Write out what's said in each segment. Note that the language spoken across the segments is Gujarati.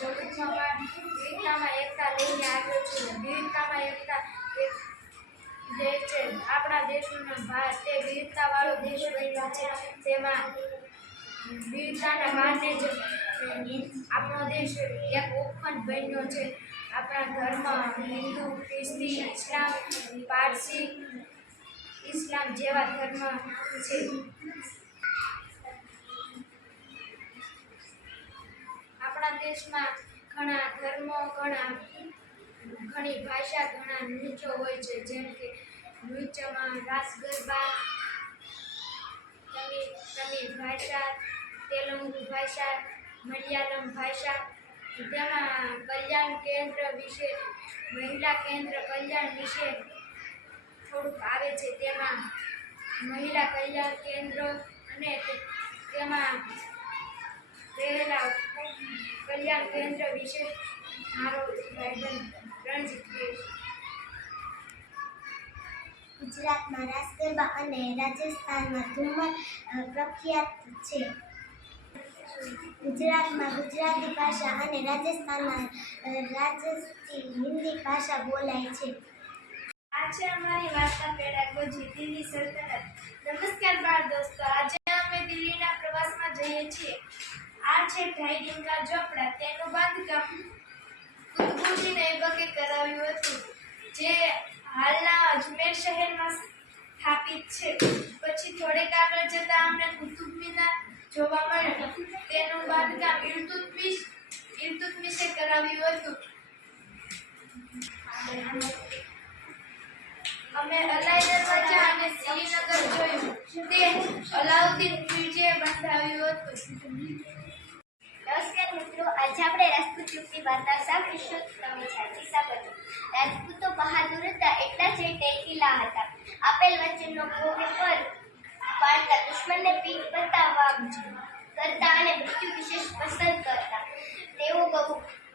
જગતમાં વિવિધતામાં એકતા લઈને આવ્યો છે. વિવિધતામાં એકતા દેશ છે. આપણા દેશનો ભારત તે વિવિધતાવાળો દેશ બન્યો છે. તેમાં વિવિધતાના કારણે જ આપણો દેશ એક ઉપખંડ બન્યો છે. આપણા ધર્મ હિન્દુ, ખ્રિસ્તી, ઇસ્લામ, પારસી ઇસ્લામ જેવા ધર્મ છે. આપણા દેશમાં ઘણા ધર્મો, ઘણી ભાષા, ઘણા નૃત્યો હોય છે. જેમ કે નૃત્યમાં રાસ ગરબા, તમિલ ભાષા, તેલુગુ ભાષા, મલયાલમ ભાષા. તેમાં કલ્યાણ કેન્દ્ર વિશે, મહિલા કેન્દ્ર કલ્યાણ વિશે થોડુંક આવે છે. તેમાં મહિલા કલ્યાણ કેન્દ્ર અને તેમાં રહેલા કલ્યાણ કેન્દ્ર વિશે મારો ભાઈબંધ રણજીત કહેશે. ગુજરાતમાં રાસ ગરબા અને રાજસ્થાનમાં ઘુમર પ્રખ્યાત છે. ગુજરાતમાં ગુજરાતી ભાષા અને રાજસ્થાનમાં રાજસ્થાની હિન્દી ભાષા બોલાય છે. આ છે અમારી વાર્તા પેડાગોજી દિલ્હી સલ્તનત. નમસ્કાર બાળ દોસ્તો, આજે અમે દિલ્હીના પ્રવાસમાં જઈએ છીએ. આ છે ઢાઈ ડીંગા ઝોપડા. તેનું બાંધકામ કુતુબુદ્દીન ઐબકે કરાવ્યું હતું, જે હાલના અજમેર શહેરમાં સ્થાપિત છે. પછી થોડેક આગળ જતા અમને કુતુબ મિનાર જોવા મળ્યું. તેનું બાંધકામ ઇલ્તુત્મિશે કરાવ્યું હતું. અમે અલાઈ દરવાજા અને શ્રીનગર જોયું, તે અલાઉદ્દીન ખિલજીએ બંધાવ્યું હતું. નમસ્કાર મિત્રો, આજે આપણે રાજપૂત યુગની વાર્તા સાંભળીશું. તમે સાચી સાંભળજો. રાજપૂતો બહાદુર હતા, એટલા જ ટેકીલા હતા. આપેલ વચનનો ભોગ પર પાડતા, દુશ્મનને પીઠ બતાવવા કરતા અને મૃત્યુ વિશેષ પસંદ કરતા. તેઓ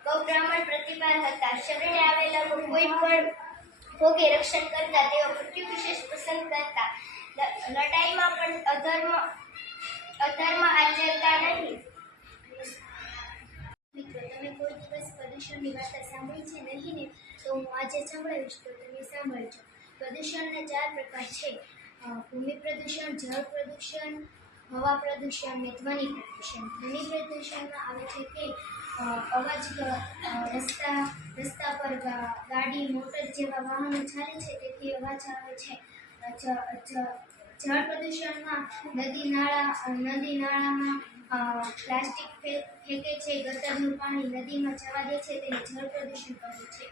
ગૌબ્રાહ્મણ પ્રતિભાર હતા. શરણે આવેલા કોઈ પણ ભોગે રક્ષણ કરતા. તેઓ મૃત્યુ વિશેષ પસંદ કરતા. લડાઈમાં પણ અધર્મ આચરતા નહીં. મિત્રો, તમે કોઈ દિવસ પ્રદૂષણની વાર્તા સાંભળી છે નહીં ને? તો હું આજે સંભળાવીશ, તો તમે સાંભળજો. પ્રદૂષણના 4 પ્રકાર છે: ભૂમિ પ્રદૂષણ, જળ પ્રદૂષણ, હવા પ્રદૂષણ અને ધ્વનિ પ્રદૂષણ. ધ્વનિ પ્રદૂષણમાં આવે છે કે અવાજ રસ્તા પર ગાડી, મોટર જેવા વાહનો ચાલે છે તેથી અવાજ આવે છે. જળ પ્રદૂષણમાં નદી નાળામાં પ્લાસ્ટિક ફેંકે છે, ગટરનું પાણી નદીમાં જવા દે છે, તેને જળ પ્રદૂષણ કહે છે.